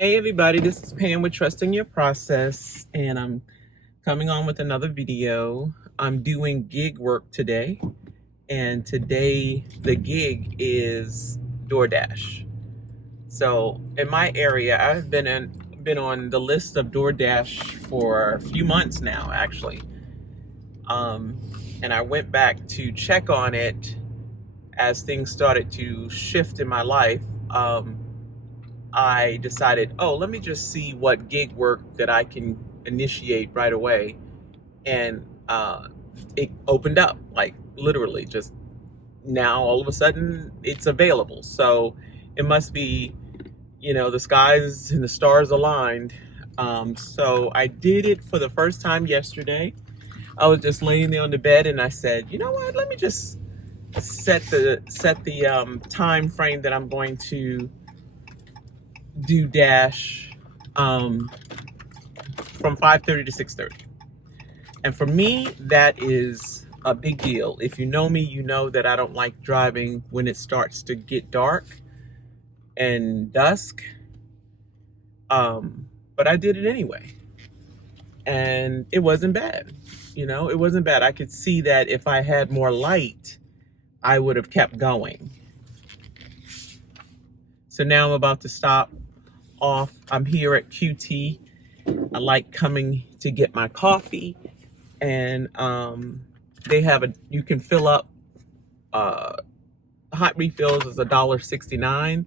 Hey everybody, this is Pam with Trusting Your Process, and I'm coming on with another video. I'm doing gig work today, and today the gig is DoorDash. So in my area, I've been on the list of DoorDash for a few months now, actually. Um, and I went back to check on it as things started to shift in my life. I decided, oh, let me just see what gig work that I can initiate right away. And it opened up, like literally just now, all of a sudden, it's available. So it must be, the skies and the stars aligned. So I did it for the first time yesterday. I was just laying there on the bed and I said, you know what, let me just set the time frame that I'm going to do dash from 5:30 to 6:30. And for me, that is a big deal. If you know me, you know that I don't like driving when it starts to get dark and dusk. But I did it anyway. And it wasn't bad. It wasn't bad. I could see that if I had more light, I would have kept going. So now I'm about to stop off. I'm here at QT. I like coming to get my coffee, and they have you can fill up hot refills is $1.69,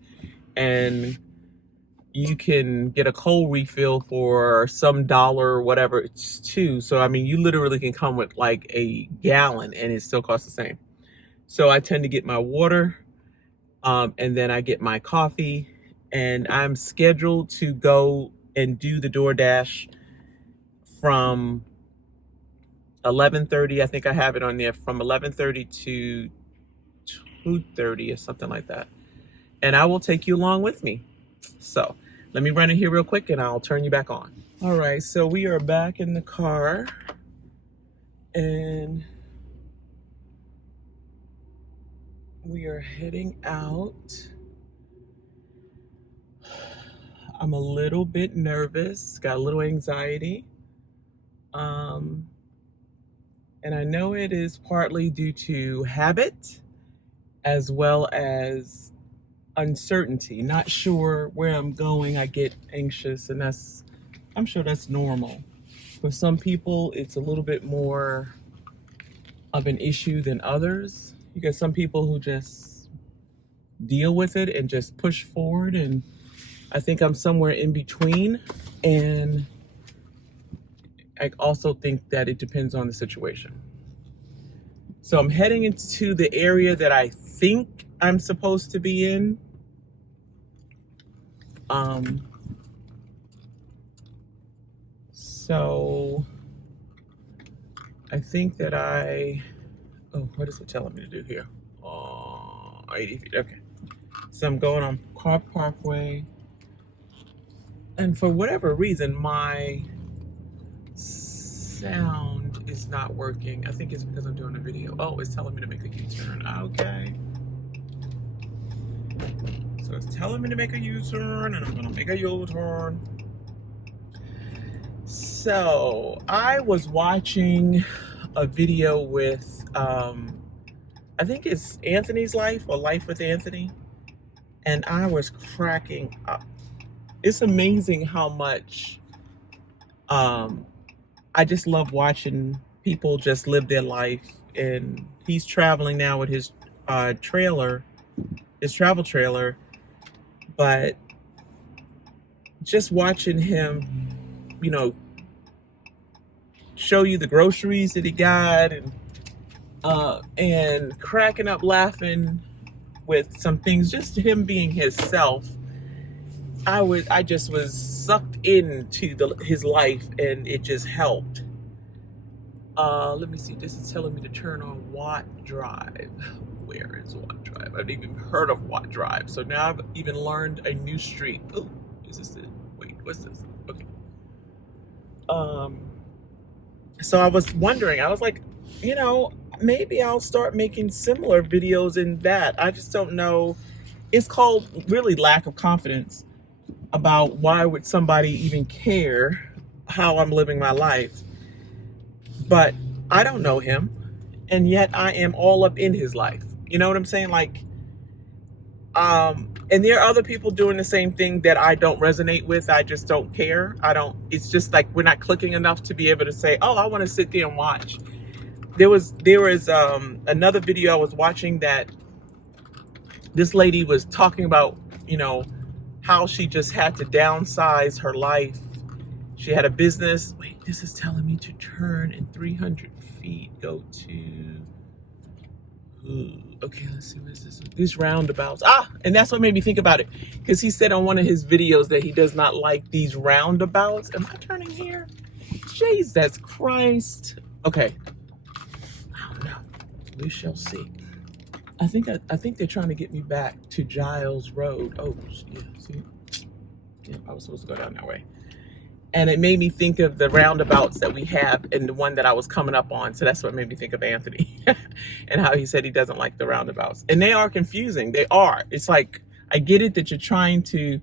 and you can get a cold refill for some dollar, whatever it's two. So I mean, you literally can come with like a gallon, and it still costs the same. So I tend to get my water, and then I get my coffee, and I'm scheduled to go and do the DoorDash from 11:30. I think I have it on there from 11:30 to 2:30 or something like that. And I will take you along with me. So let me run in here real quick and I'll turn you back on. All right, so we are back in the car and we are heading out. I'm a little bit nervous, got a little anxiety. And I know it is partly due to habit as well as uncertainty. Not sure where I'm going. I get anxious, and I'm sure that's normal. For some people, it's a little bit more of an issue than others. You get some people who just deal with it and just push forward, and I think I'm somewhere in between. And I also think that it depends on the situation. So I'm heading into the area that I think I'm supposed to be in. So I think that what is it telling me to do here? 80 feet, okay. So I'm going on Car Parkway. And for whatever reason, my sound is not working. I think it's because I'm doing a video. Oh, it's telling me to make a U-turn. Okay. So it's telling me to make a U-turn, and I'm gonna make a U-turn. So I was watching a video with, I think it's Anthony's Life or Life with Anthony, and I was cracking up. It's amazing how much I just love watching people just live their life. And he's traveling now with his travel trailer, but just watching him, show you the groceries that he got, and cracking up laughing with some things, just him being himself. I just was sucked into his life, and it just helped. Let me see. This is telling me to turn on Watt Drive. Where is Watt Drive? I've even heard of Watt Drive. So now I've even learned a new street. Oh, is this it? Wait, what's this? Okay. So I was wondering. I was like, maybe I'll start making similar videos in that. I just don't know. It's called really lack of confidence. about why would somebody even care how I'm living my life. But I don't know him, and yet I am all up in his life. You know what I'm saying? Like, and there are other people doing the same thing that I don't resonate with. I just don't care. I don't, it's just like we're not clicking enough to be able to say, oh, I want to sit there and watch. There was another video I was watching that this lady was talking about, you know, how she just had to downsize her life. She had a business. Wait, this is telling me to turn in 300 feet, go to, ooh, okay, let's see, what is this? These roundabouts. And that's what made me think about it. Because he said on one of his videos that he does not like these roundabouts. Am I turning here? Jesus Christ. Okay. I don't know. We shall see. I think they're trying to get me back to Giles Road. Oh, yeah, see? Yeah, I was supposed to go down that way. And it made me think of the roundabouts that we have and the one that I was coming up on. So that's what made me think of Anthony and how he said he doesn't like the roundabouts. And they are confusing. They are. It's like, I get it that you're trying to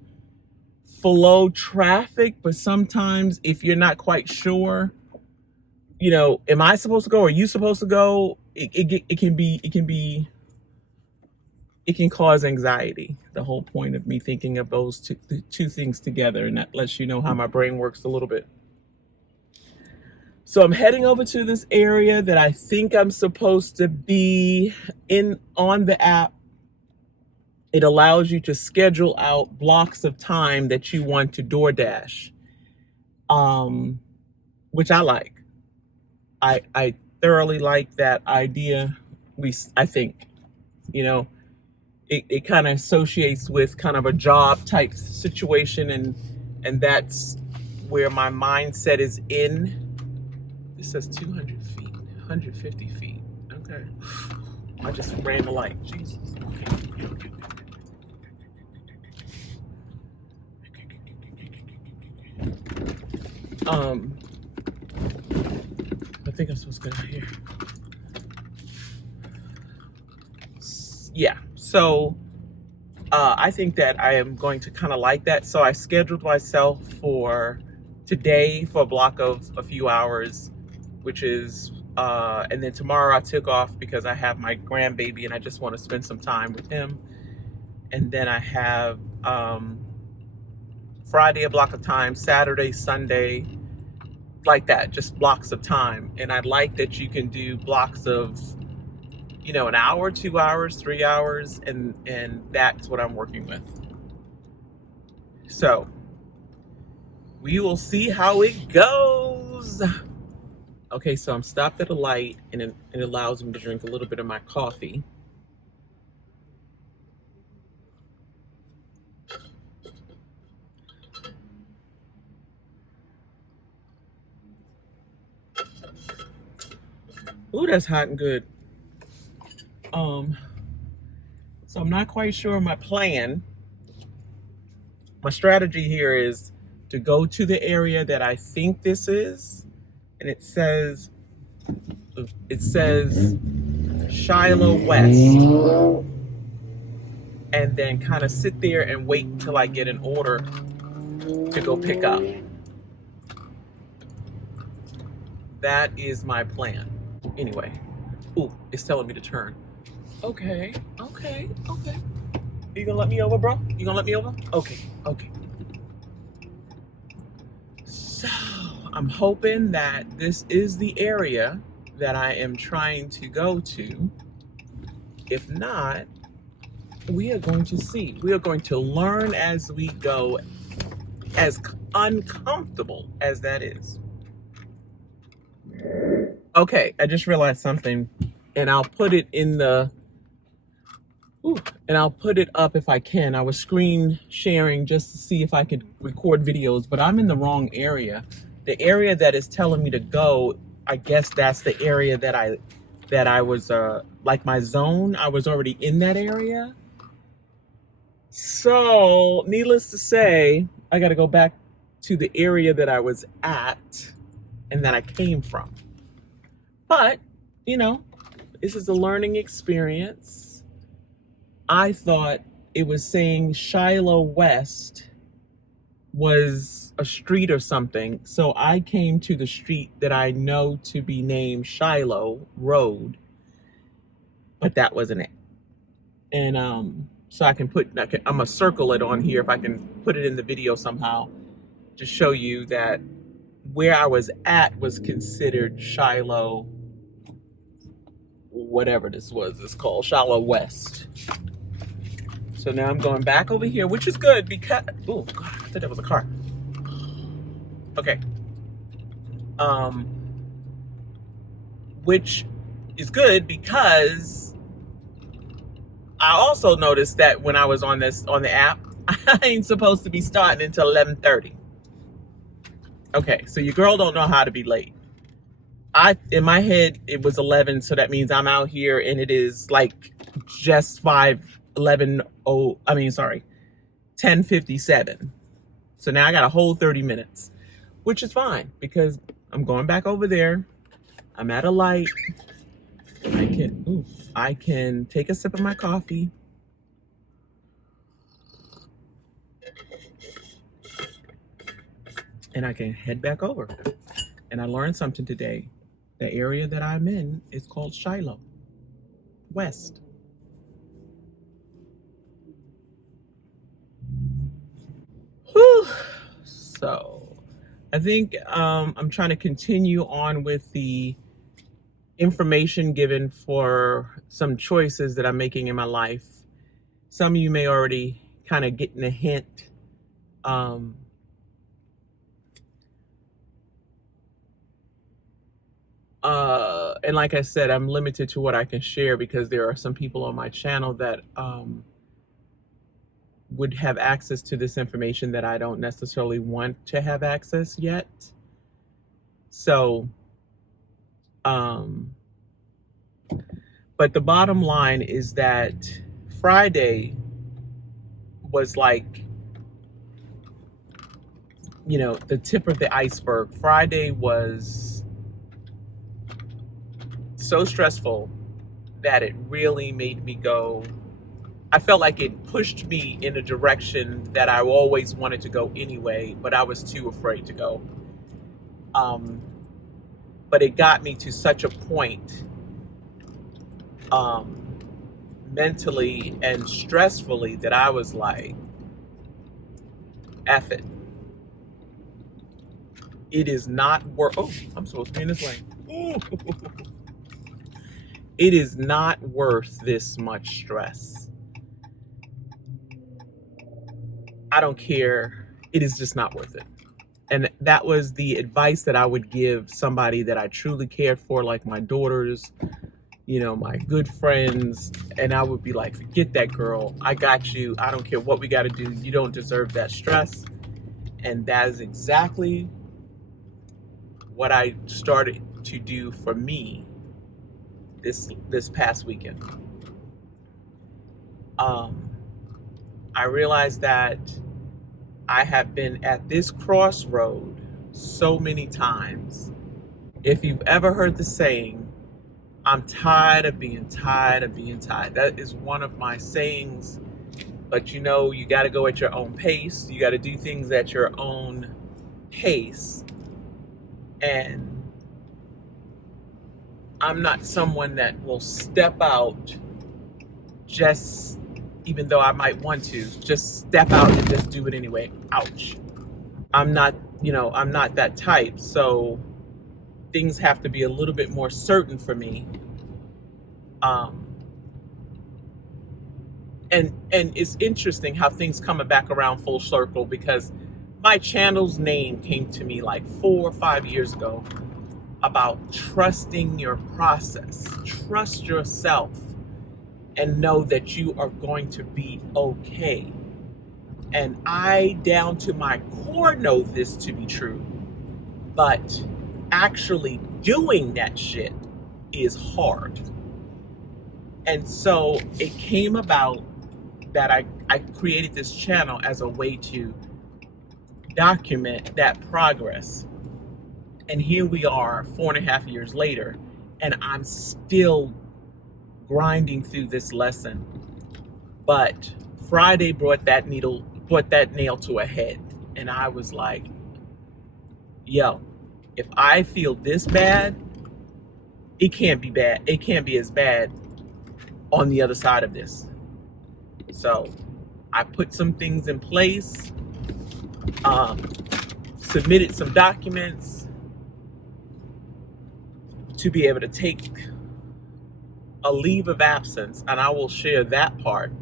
flow traffic, but sometimes if you're not quite sure, you know, am I supposed to go? Are you supposed to go? It can cause anxiety. The whole point of me thinking of those two things together, and that lets you know how my brain works a little bit. So I'm heading over to this area that I think I'm supposed to be in on the app. It allows you to schedule out blocks of time that you want to DoorDash, which I like. I thoroughly like that idea. I think, you know, it kind of associates with kind of a job type situation, and that's where my mindset is in. It says 200 feet, 150 feet. Okay. I just ran the light. Jesus. Okay. I think I'm supposed to go here. Yeah. So I think that I am going to kind of like that. So I scheduled myself for today for a block of a few hours, which is, and then tomorrow I took off because I have my grandbaby and I just want to spend some time with him. And then I have Friday a block of time, Saturday, Sunday, like that, just blocks of time. And I like that you can do blocks of, you know, an hour, 2 hours, 3 hours, and that's what I'm working with. So we will see how it goes. Okay, so I'm stopped at a light, and it allows me to drink a little bit of my coffee. Ooh, that's hot and good. So I'm not quite sure my plan. My strategy here is to go to the area that I think this is, and it says Shiloh West, and then kind of sit there and wait until I get an order to go pick up. That is my plan. Anyway, ooh, it's telling me to turn. Okay. You gonna let me over, bro? You gonna let me over? Okay. So I'm hoping that this is the area that I am trying to go to. If not, we are going to see. We are going to learn as we go, as uncomfortable as that is. Okay, I just realized something, and I'll put it in the, and I'll put it up if I can. I was screen sharing just to see if I could record videos, but I'm in the wrong area. The area that is telling me to go, I guess that's the area that I was, like my zone. I was already in that area. So, needless to say, I got to go back to the area that I was at and that I came from. But, you know, this is a learning experience. I thought it was saying Shiloh West, was a street or something. So I came to the street that I know to be named Shiloh Road, but that wasn't it. And so I'm gonna circle it on here if I can put it in the video somehow to show you that where I was at was considered Shiloh, whatever this was, it's called Shiloh West. So now I'm going back over here, which is good because, oh God, I thought that was a car. Okay. Which is good because I also noticed that when I was on the app, I ain't supposed to be starting until 11:30. Okay, so your girl don't know how to be late. In my head it was 11, so that means I'm out here and it is like just 10:57. So now I got a whole 30 minutes, which is fine because I'm going back over there. I'm at a light. I can take a sip of my coffee. And I can head back over. And I learned something today. The area that I'm in is called Shiloh West. Whew. So I think I'm trying to continue on with the information given for some choices that I'm making in my life. Some of you may already kind of getting a hint. And like I said, I'm limited to what I can share because there are some people on my channel that would have access to this information that I don't necessarily want to have access yet. So, but the bottom line is that Friday was like, the tip of the iceberg. Friday was so stressful that it really made me go, I felt like it pushed me in a direction that I always wanted to go anyway, but I was too afraid to go. But it got me to such a point, mentally and stressfully, that I was like, F it. It is not worth, I'm supposed to be in this lane. It is not worth this much stress. I don't care. It is just not worth it. And that was the advice that I would give somebody that I truly cared for, like my daughters, my good friends. And I would be like, forget that, girl. I got you. I don't care what we got to do. You don't deserve that stress. And that is exactly what I started to do for me this past weekend. I realized that I have been at this crossroad so many times. If you've ever heard the saying, I'm tired of being tired of being tired. That is one of my sayings. But you got to go at your own pace. You got to do things at your own pace. And I'm not someone that will step out just, even though I might want to, just step out and just do it anyway. Ouch. I'm not that type. So things have to be a little bit more certain for me. And it's interesting how things come back around full circle, because my channel's name came to me like 4 or 5 years ago about trusting your process. Trust yourself and know that you are going to be okay. And I, down to my core, know this to be true. But actually doing that shit is hard. And so it came about that I created this channel as a way to document that progress. And here we are 4.5 years later, and I'm still grinding through this lesson. But Friday brought that nail to a head. And I was like, yo, if I feel this bad, it can't be bad. It can't be as bad on the other side of this. So I put some things in place, submitted some documents to be able to take a leave of absence, and I will share that part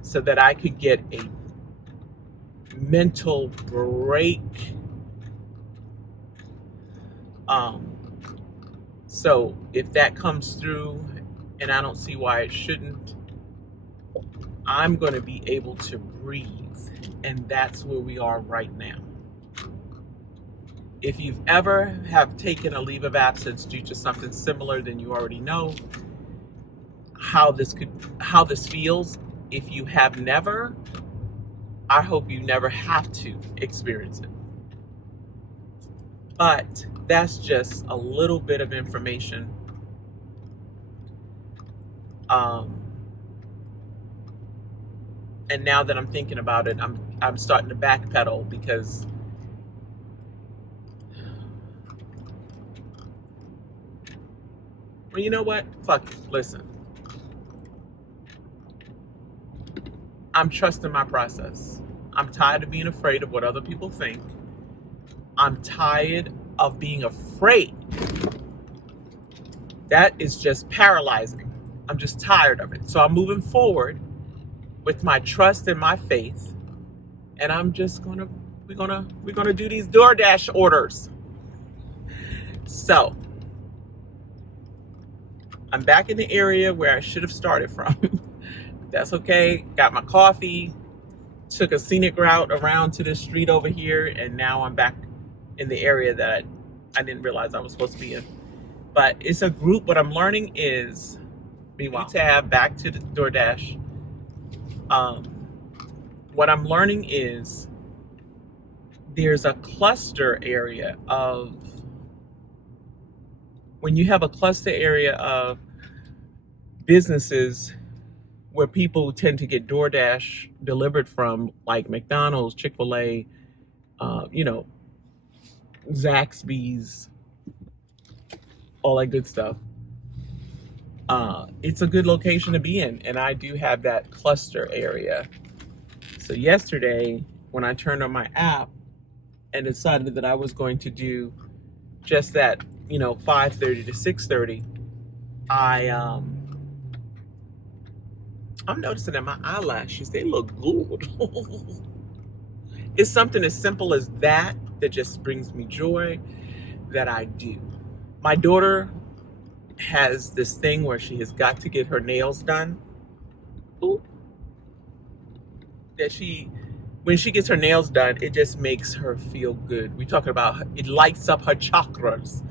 so that I could get a mental break. So if that comes through, and I don't see why it shouldn't, I'm going to be able to breathe. And that's where we are right now. If you've ever have taken a leave of absence due to something similar, then you already know how this feels. If you have never, I hope you never have to experience it. But that's just a little bit of information. And now that I'm thinking about it, I'm starting to backpedal because well, you know what? Fuck it. Listen. I'm trusting my process. I'm tired of being afraid of what other people think. I'm tired of being afraid. That is just paralyzing. I'm just tired of it. So I'm moving forward with my trust and my faith. And I'm just we're gonna do these DoorDash orders. So I'm back in the area where I should have started from. That's okay. Got my coffee, took a scenic route around to the street over here, and now I'm back in the area that I didn't realize I was supposed to be in. But it's a group. What I'm learning is, meanwhile, tab back to the DoorDash. What I'm learning is there's a cluster area of, when you have a cluster area of businesses where people tend to get DoorDash delivered from, like McDonald's, Chick-fil-A, Zaxby's, all that good stuff. It's a good location to be in, and I do have that cluster area. So yesterday, when I turned on my app and decided that I was going to do just that, 5:30 to 6:30, I'm noticing that my eyelashes, they look good. It's something as simple as that just brings me joy that I do. My daughter has this thing where she has got to get her nails done. Ooh. When she gets her nails done, it just makes her feel good. We talking about, it lights up her chakras.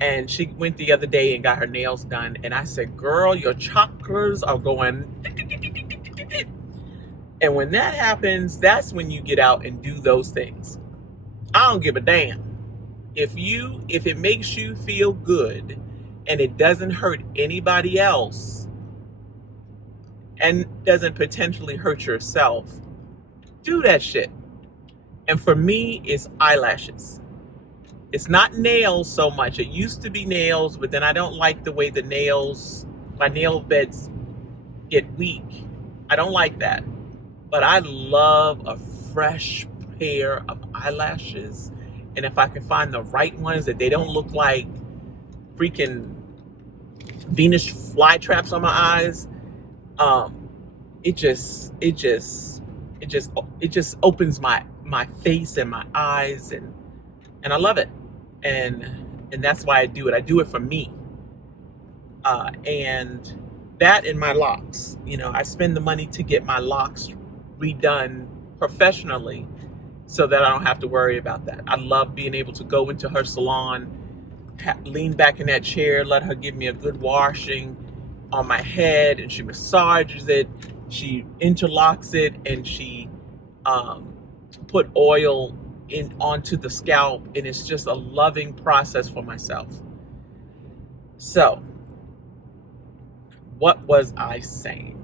And she went the other day and got her nails done. And I said, girl, your chakras are going. And when that happens, that's when you get out and do those things. I don't give a damn. If it makes you feel good and it doesn't hurt anybody else and doesn't potentially hurt yourself, do that shit. And for me, it's eyelashes. It's not nails so much. It used to be nails, but then I don't like the way my nail beds get weak. I don't like that. But I love a fresh pair of eyelashes. And if I can find the right ones that they don't look like freaking Venus flytraps on my eyes, it just opens my face and my eyes, and I love it. And that's why I do it. I do it for me. And that and my locks. I spend the money to get my locks redone professionally so that I don't have to worry about that. I love being able to go into her salon, lean back in that chair, let her give me a good washing on my head, and she massages it, she interlocks it, and she put oil onto the scalp, and it's just a loving process for myself. So, what was I saying?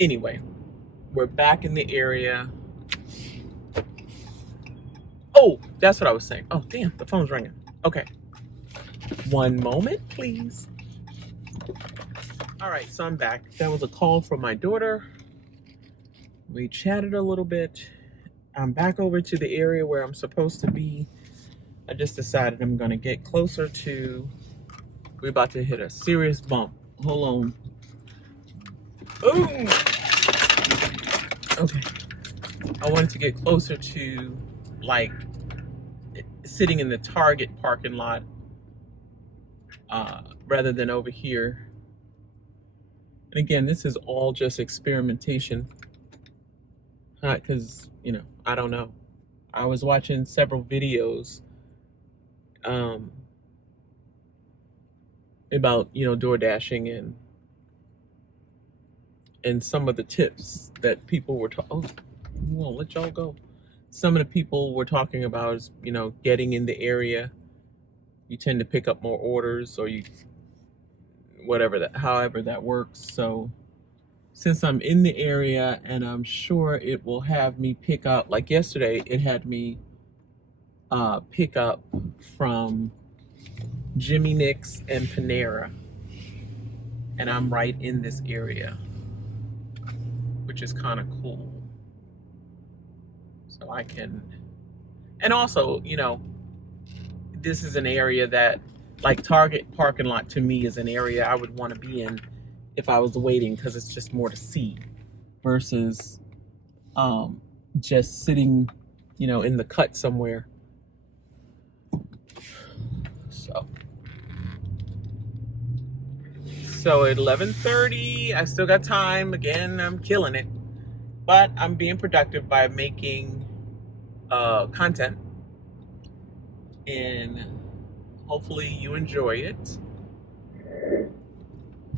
Anyway, We're back in the area. Oh, that's what I was saying. Oh, damn, the phone's ringing. Okay. One moment, please. All right, so I'm back. That was a call from my daughter. We chatted a little bit. I'm back over to the area where I'm supposed to be. I just decided I'm going to get closer to. We're about to hit a serious bump. Hold on. Boom! Okay. I wanted to get closer to, like, sitting in the Target parking lot rather than over here. And again, this is all just experimentation. Because, I don't know. I was watching several videos about, door dashing and some of the tips that people were talking. Oh, we won't let y'all go. Some of the people were talking about is, getting in the area. You tend to pick up more orders, or however that works. So since I'm in the area and I'm sure it will have me pick up, like yesterday, it had me pick up from Jimmy Nick's and Panera. And I'm right in this area, which is kind of cool. So I can, and also, this is an area that, like Target parking lot to me, is an area I would want to be in if I was waiting, because it's just more to see versus just sitting, in the cut somewhere. So at 11:30, I still got time. Again, I'm killing it, but I'm being productive by making content, and hopefully you enjoy it.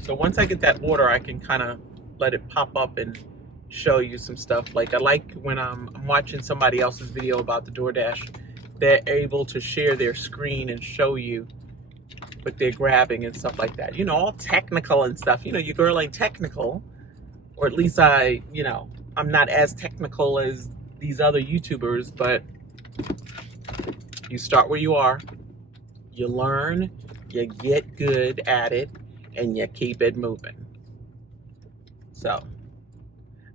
So once I get that order, I can kind of let it pop up and show you some stuff. Like I like when I'm watching somebody else's video about the DoorDash, they're able to share their screen and show you what they're grabbing and stuff like that. All technical and stuff. Your girl ain't technical, or at least I'm not as technical as these other YouTubers, but you start where you are, you learn, you get good at it, and you keep it moving. So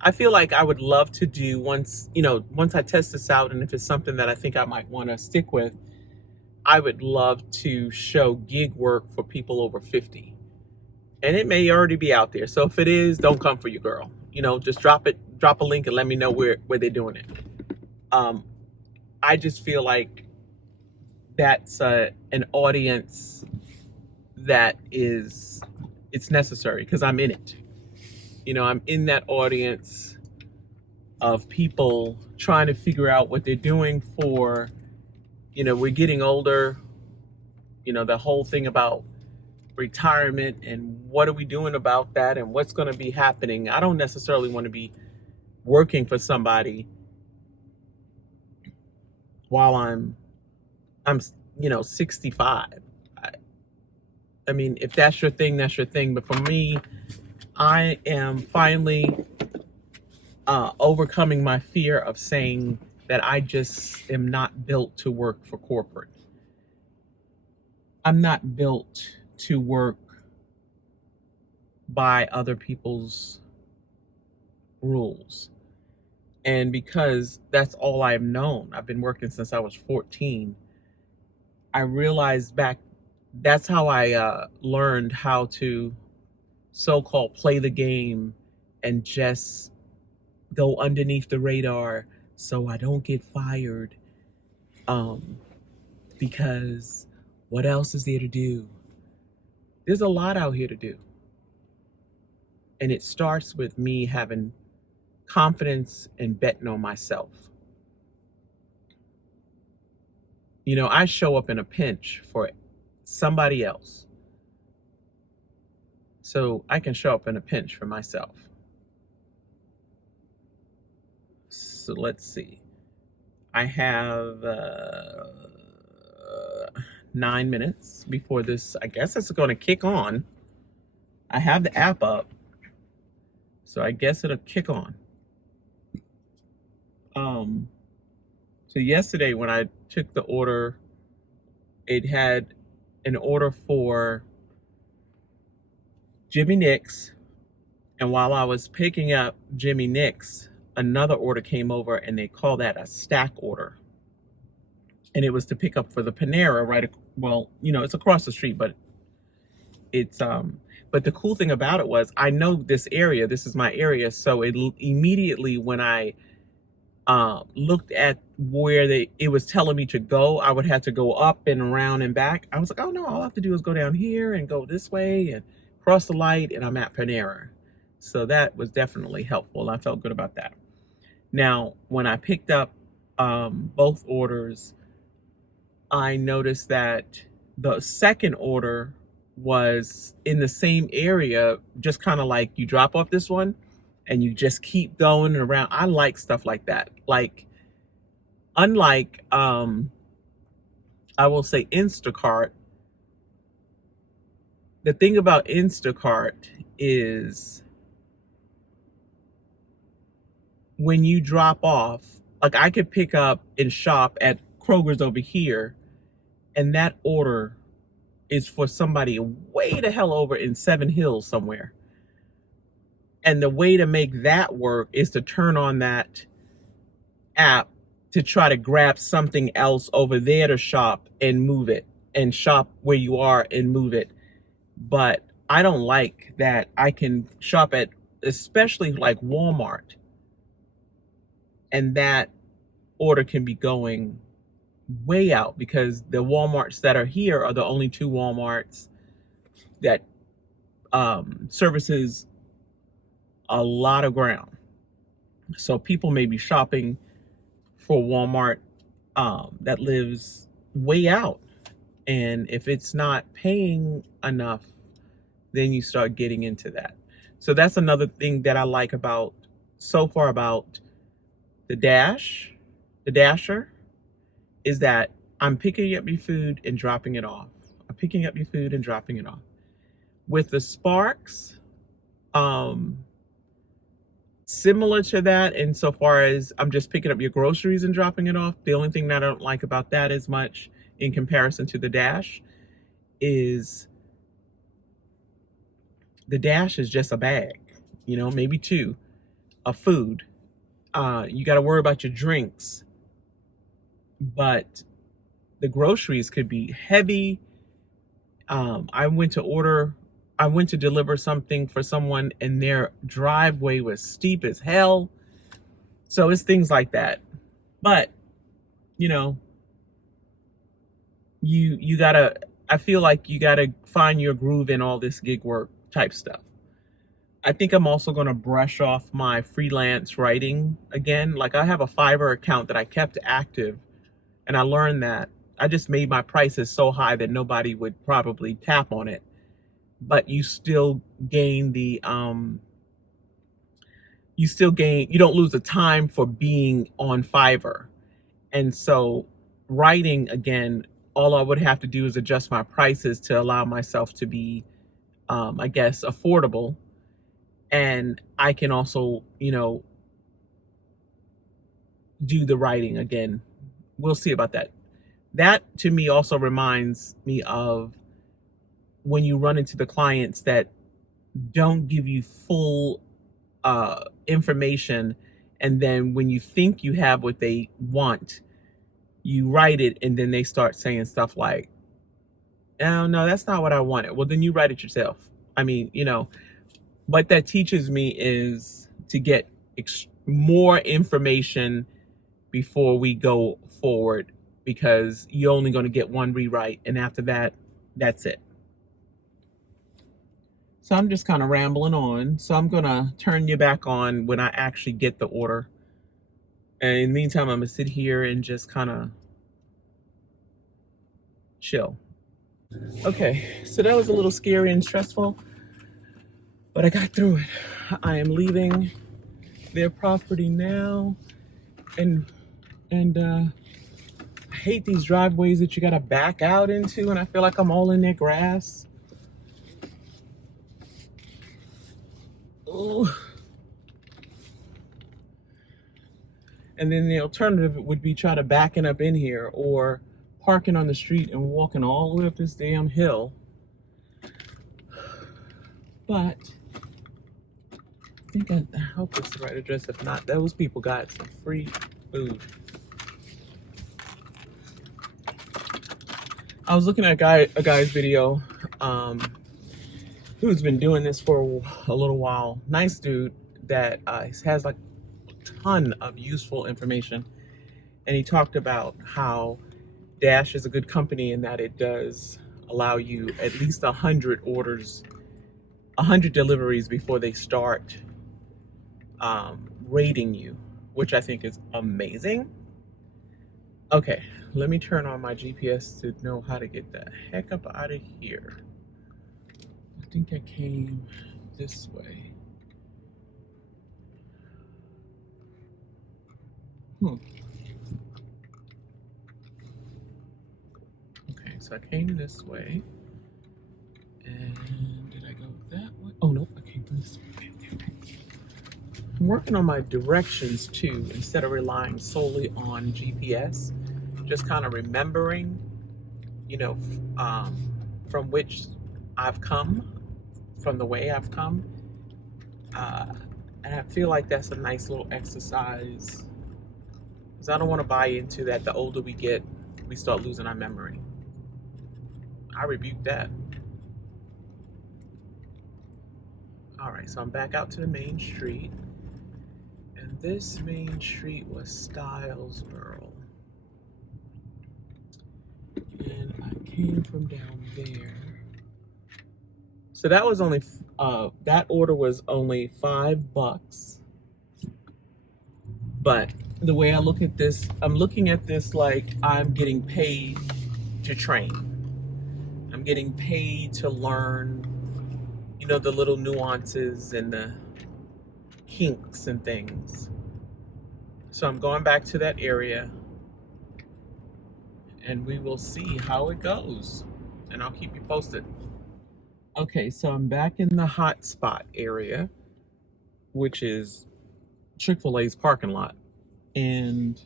I feel like I would love to do once I test this out, and if it's something that I think I might want to stick with, I would love to show gig work for people over 50. And it may already be out there. So if it is, don't come for your girl. Just drop a link and let me know where they're doing it. I just feel like that's an audience that it's necessary, because I'm in it. I'm in that audience of people trying to figure out what they're doing for, we're getting older, the whole thing about retirement and what are we doing about that and what's going to be happening. I don't necessarily want to be working for somebody while I'm 65. I mean, if that's your thing, that's your thing. But for me, I am finally overcoming my fear of saying that I just am not built to work for corporate. I'm not built to work by other people's rules. And because that's all I've known, I've been working since I was 14. I realized that's how I learned how to so-called play the game and just go underneath the radar so I don't get fired. Because what else is there to do? There's a lot out here to do. And it starts with me having confidence and betting on myself. I show up in a pinch for somebody else, so I can show up in a pinch for myself. So let's see. I have 9 minutes before this. I guess it's going to kick on. I have the app up, so I guess it'll kick on. So yesterday when I took the order, it had an order for Jimmy Nicks, and while I was picking up Jimmy Nicks, another order came over, and they call that a stack order. And it was to pick up for the Panera, right? Well, it's across the street, but it's but the cool thing about it was I know this area. This is my area, so it immediately when I looked at where it was telling me to go, I would have to go up and around and back. I was like, oh no, all I have to do is go down here and go this way and cross the light, and I'm at Panera. So that was definitely helpful. I felt good about that. Now, when I picked up both orders, I noticed that the second order was in the same area, just kind of like you drop off this one and you just keep going around. I like stuff like that. Like, unlike, I will say Instacart, the thing about Instacart is when you drop off, like I could pick up and shop at Kroger's over here, and that order is for somebody way the hell over in Seven Hills somewhere. And the way to make that work is to turn on that app to try to grab something else over there to shop and move it, and shop where you are and move it. But I don't like that I can shop at, especially like Walmart, and that order can be going way out because the Walmarts that are here are the only two Walmarts that services a lot of ground. So people may be shopping for Walmart that lives way out. And if it's not paying enough, then you start getting into that. So that's another thing that I like about so far about the Dasher, is that I'm picking up your food and dropping it off. I'm picking up your food and dropping it off. With the Sparks, similar to that insofar as I'm just picking up your groceries and dropping it off. The only thing that I don't like about that as much in comparison to the Dash is the Dash is just a bag, maybe two of food. You got to worry about your drinks, but the groceries could be heavy. I went to deliver something for someone, and their driveway was steep as hell. So it's things like that. But, you gotta, I feel like you gotta find your groove in all this gig work type stuff. I think I'm also gonna brush off my freelance writing again. Like, I have a Fiverr account that I kept active, and I learned that I just made my prices so high that nobody would probably tap on it. But you still gain you don't lose the time for being on Fiverr. And so writing again, all I would have to do is adjust my prices to allow myself to be, I guess, affordable. And I can also, do the writing again. We'll see about that. That to me also reminds me of when you run into the clients that don't give you full information, and then when you think you have what they want, you write it, and then they start saying stuff like, oh no, that's not what I wanted. Well, then you write it yourself. I mean, what that teaches me is to get more information before we go forward, because you're only going to get one rewrite, and after that, that's it. So I'm just kind of rambling on. So I'm going to turn you back on when I actually get the order. And in the meantime, I'm going to sit here and just kind of chill. Okay, so that was a little scary and stressful, but I got through it. I am leaving their property now, and I hate these driveways that you got to back out into, and I feel like I'm all in their grass. Ooh. And then the alternative would be try to backing up in here or parking on the street and walking all the way up this damn hill. But I hope it's the right address. If not, those people got some free food. I was looking at a guy's video who's been doing this for a little while. Nice dude that has like a ton of useful information. And he talked about how Dash is a good company in that it does allow you at least 100 orders, 100 deliveries before they start rating you, which I think is amazing. Okay, let me turn on my GPS to know how to get the heck up out of here. I think I came this way. Okay, so I came this way. And did I go that way? Oh, no, I came from this way. I'm working on my directions too, instead of relying solely on GPS. Just kind of remembering, you know, from which I've come, from the way I've come. And I feel like that's a nice little exercise. Because I don't want to buy into that the older we get, we start losing our memory. I rebuke that. All right, so I'm back out to the main street. And this main street was Stylesboro. And I came from down there. So that was only, that order was only $5. But the way I look at this, I'm looking at this like I'm getting paid to train. I'm getting paid to learn, you know, the little nuances and the kinks and things. So I'm going back to that area and we will see how it goes. And I'll keep you posted. Okay, so I'm back in the hot spot area, which is Chick-fil-A's parking lot. And,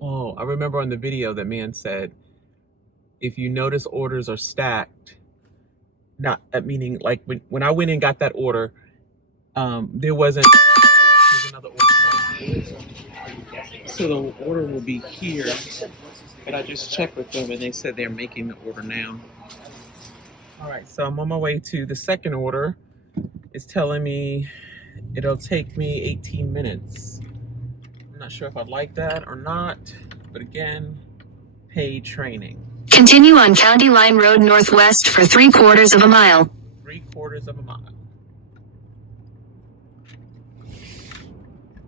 oh, I remember on the video that man said, if you notice orders are stacked, not that meaning like when I went and got that order, there wasn't, there's another order. So the order will be here, but I just checked with them and they said they're making the order now. All right, so I'm on my way to the second order. It's telling me it'll take me 18 minutes. I'm not sure if I'd like that or not, but again, paid training. Continue on County Line Road Northwest for 3/4 of a mile. 3/4 of a mile.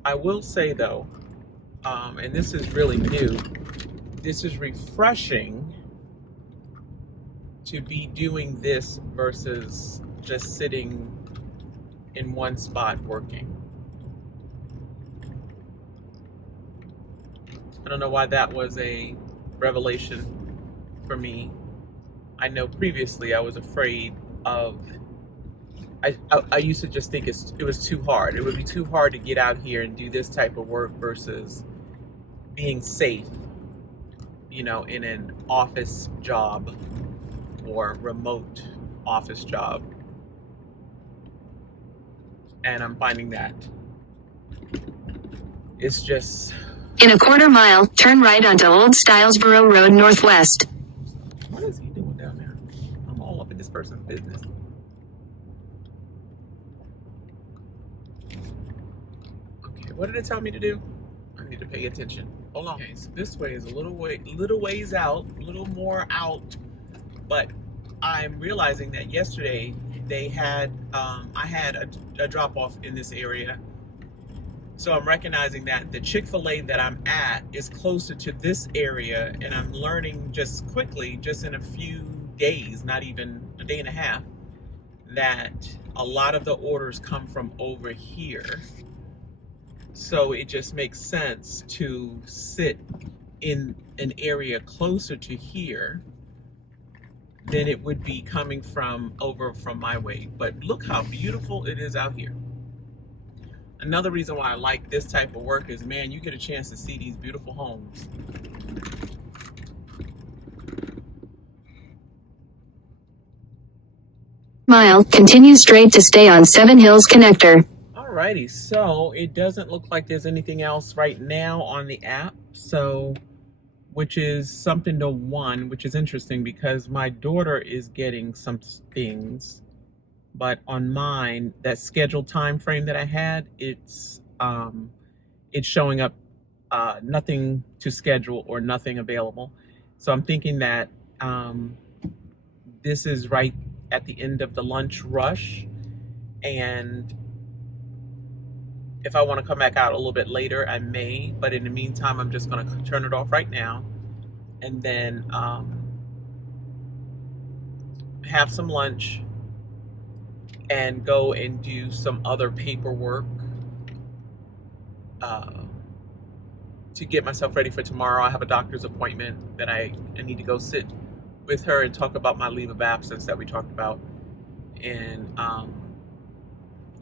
I will say though, and this is really new, this is refreshing to be doing this versus just sitting in one spot working. I don't know why that was a revelation for me. I know previously I was afraid of, I used to just think it was too hard. It would be too hard to get out here and do this type of work versus being safe, you know, in an office job or remote office job. And I'm finding that it's just... In a 1/4 mile, turn right onto Old Stylesboro Road Northwest. What is he doing down there? I'm all up in this person's business. Okay, what did it tell me to do? I need to pay attention. Hold on. Okay, so this way is a little ways out, a little more out, but I'm realizing that yesterday they had, I had a drop-off in this area. So I'm recognizing that the Chick-fil-A that I'm at is closer to this area, and I'm learning just quickly, just in a few days, not even a day and a half, that a lot of the orders come from over here. So it just makes sense to sit in an area closer to here than it would be coming from over from my way. But look how beautiful it is out here. another reason why I like this type of work is, man, you get a chance to see these beautiful homes. Mile, continue straight to stay on Seven Hills Connector. Alrighty, so it doesn't look like there's anything else right now on the app, so which is something to one, which is interesting because my daughter is getting some things, but on mine, that scheduled time frame that I had, it's showing up nothing to schedule or nothing available. So I'm thinking that this is right at the end of the lunch rush, and if I want to come back out a little bit later, I may, but in the meantime, I'm just going to turn it off right now and then have some lunch and go and do some other paperwork to get myself ready for tomorrow. I have a doctor's appointment that I need to go sit with her and talk about my leave of absence that we talked about, and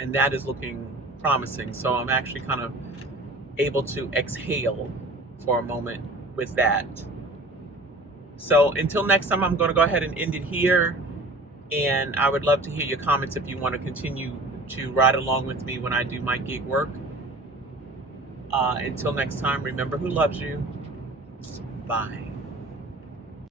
that is looking promising. So I'm actually kind of able to exhale for a moment with that. So until next time, I'm going to go ahead and end it here. And I would love to hear your comments if you want to continue to ride along with me when I do my gig work. Until next time, remember who loves you. Bye.